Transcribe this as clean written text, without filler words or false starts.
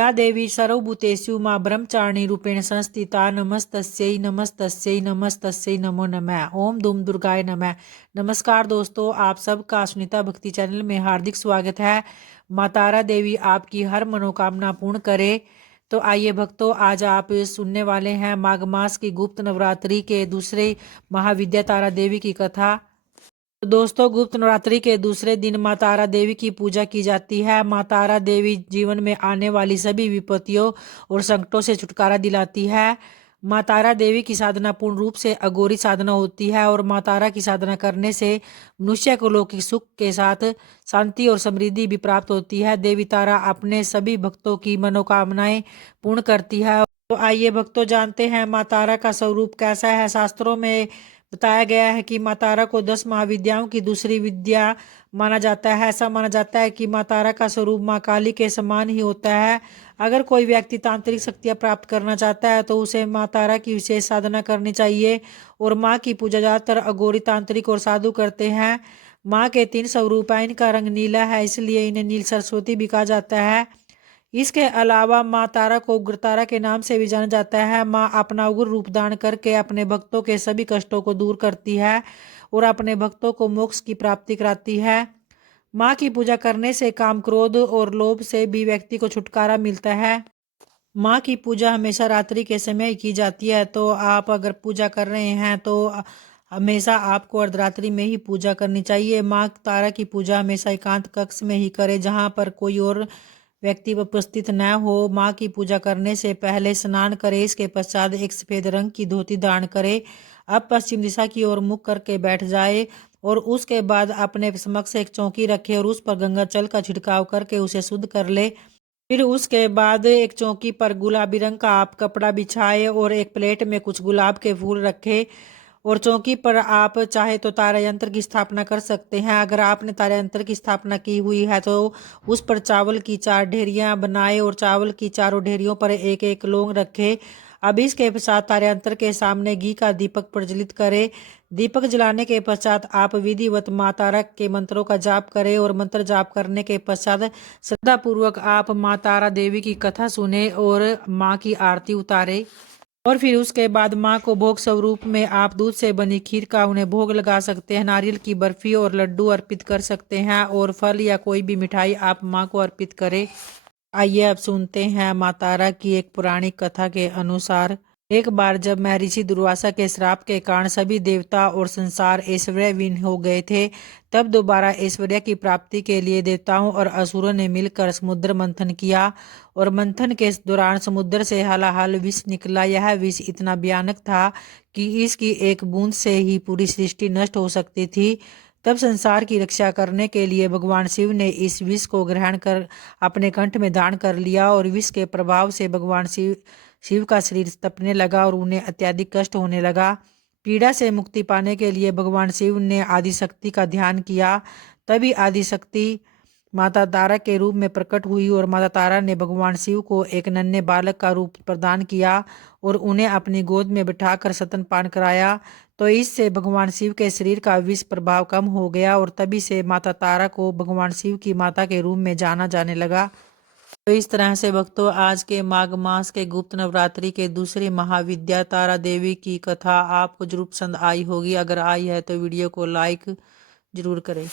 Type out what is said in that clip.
या देवी सर्वभूतेषु मां ब्रह्मचारिणी रूपेण संस्थिता नमस्तस्यै नमस्तस्यै नमस्तस्यै नमो नमः। ओम धूम दुर्गाय नमः। नमस्कार दोस्तों, आप सबका सुनीता भक्ति चैनल में हार्दिक स्वागत है। मां तारा देवी आपकी हर मनोकामना पूर्ण करे। तो आइए भक्तों, आज आप सुनने वाले हैं माघ मास की गुप्त नवरात्रि के दूसरे महाविद्या तारा देवी की कथा। तो दोस्तों, गुप्त नवरात्रि के दूसरे दिन मां तारा देवी की पूजा की जाती है। मां तारा देवी जीवन में आने वाली सभी विपत्तियों और संकटों से छुटकारा दिलाती है। मां तारा देवी की साधना पूर्ण रूप से अघोरी साधना होती है और मां तारा की साधना करने से मनुष्य को लौकिक सुख के साथ शांति और समृद्धि भी प्राप्त होती है। देवी तारा अपने सभी भक्तों की मनोकामनाएं पूर्ण करती है। तो आइए भक्तों, जानते हैं मां तारा का स्वरूप कैसा है। शास्त्रों में बताया गया है कि मां तारा को 10 महाविद्याओं की दूसरी विद्या माना जाता है। ऐसा माना जाता है कि मां तारा का स्वरूप मां काली के समान ही होता है। अगर कोई व्यक्ति तांत्रिक शक्तियां प्राप्त करना चाहता है तो उसे मां तारा की विशेष साधना करनी चाहिए। और मां की पूजा ज्यादातर अघोरी, तांत्रिक और साधु करते हैं। मां के 3 स्वरूप हैं। इनका रंग नीला है, इसलिए इन्हें नील सरस्वती भी कहा जाता है। इसके अलावा मां तारा को उग्रतारा के नाम से भी जाना जाता है। मां अपना उग्र रूप धारण करके अपने भक्तों के सभी कष्टों को दूर करती है और अपने भक्तों को मोक्ष की प्राप्ति कराती है। मां की पूजा करने से काम, क्रोध और लोभ से भी व्यक्ति को छुटकारा मिलता है। मां की पूजा हमेशा रात्रि के समय की जाती है। तो आप अगर पूजा कर रहे हैं तो हमेशा आपको अर्धरात्रि में ही पूजा करनी चाहिए। मां तारा की पूजा हमेशा एकांत कक्ष में ही करें, जहां पर कोई और व्यक्ति उपस्थित न हो। मां की पूजा करने से पहले स्नान करें। इसके पश्चात एक सफेद रंग की धोती धारण करें। अब पश्चिम दिशा की ओर मुख करके बैठ जाए और उसके बाद अपने समक्ष एक चौकी रखें और उस पर गंगा जल का छिड़काव करके उसे शुद्ध कर ले। फिर उसके बाद एक चौकी पर गुलाबी रंग का आप कपड़ा बिछाए और एक प्लेट में कुछ गुलाब के फूल रखे और चौकी पर आप चाहे तो तारा यंत्र की स्थापना कर सकते हैं। अगर आपने तारा यंत्र की स्थापना की हुई है तो उस पर चावल की 4 ढेरियां बनाए और चावल की चारों ढेरियों पर एक एक लौंग रखे। अब इसके साथ तारा यंत्र के सामने घी का दीपक प्रज्वलित करें। दीपक जलाने के पश्चात आप विधिवत मां तारा के मंत्रों का जाप करें और मंत्र जाप करने के पश्चात श्रद्धा पूर्वक आप मां तारा देवी की कथा सुने और मां की आरती उतारे। और फिर उसके बाद माँ को भोग स्वरूप में आप दूध से बनी खीर का उन्हें भोग लगा सकते हैं। नारियल की बर्फी और लड्डू अर्पित कर सकते हैं और फल या कोई भी मिठाई आप माँ को अर्पित करें। आइए अब सुनते हैं माँ तारा की एक पुरानी कथा के अनुसार। एक बार जब महर्षि दुर्वासा के श्राप के कारण सभी देवता और संसार ऐश्वर्यहीन हो गए थे, तब दोबारा ऐश्वर्य की प्राप्ति के लिए देवताओं और असुरों ने मिलकर समुद्र मंथन किया और मंथन के दौरान समुद्र से हलाहल विष निकला। यह विष इतना भयानक था कि इसकी एक बूंद से ही पूरी सृष्टि नष्ट हो सकती थी। तब संसार की रक्षा करने के लिए भगवान शिव ने इस विष को ग्रहण कर अपने कंठ में धारण कर लिया और विष के प्रभाव से भगवान शिव का शरीर तपने लगा और उन्हें अत्यधिक कष्ट होने लगा। पीड़ा से मुक्ति पाने के लिए भगवान शिव ने आदिशक्ति का ध्यान किया। तभी आदिशक्ति माता तारा के रूप में प्रकट हुई और माता तारा ने भगवान शिव को एक नन्हे बालक का रूप प्रदान किया और उन्हें अपनी गोद में बिठाकर स्तनपान कराया। तो इससे भगवान शिव के शरीर का विष प्रभाव कम हो गया और तभी से माता तारा को भगवान शिव की माता के रूप में जाना जाने लगा। तो इस तरह से भक्तों, आज के माघ मास के गुप्त नवरात्रि के दूसरी महाविद्या तारा देवी की कथा आपको जरूर पसंद आई होगी। अगर आई है तो वीडियो को लाइक जरूर करें।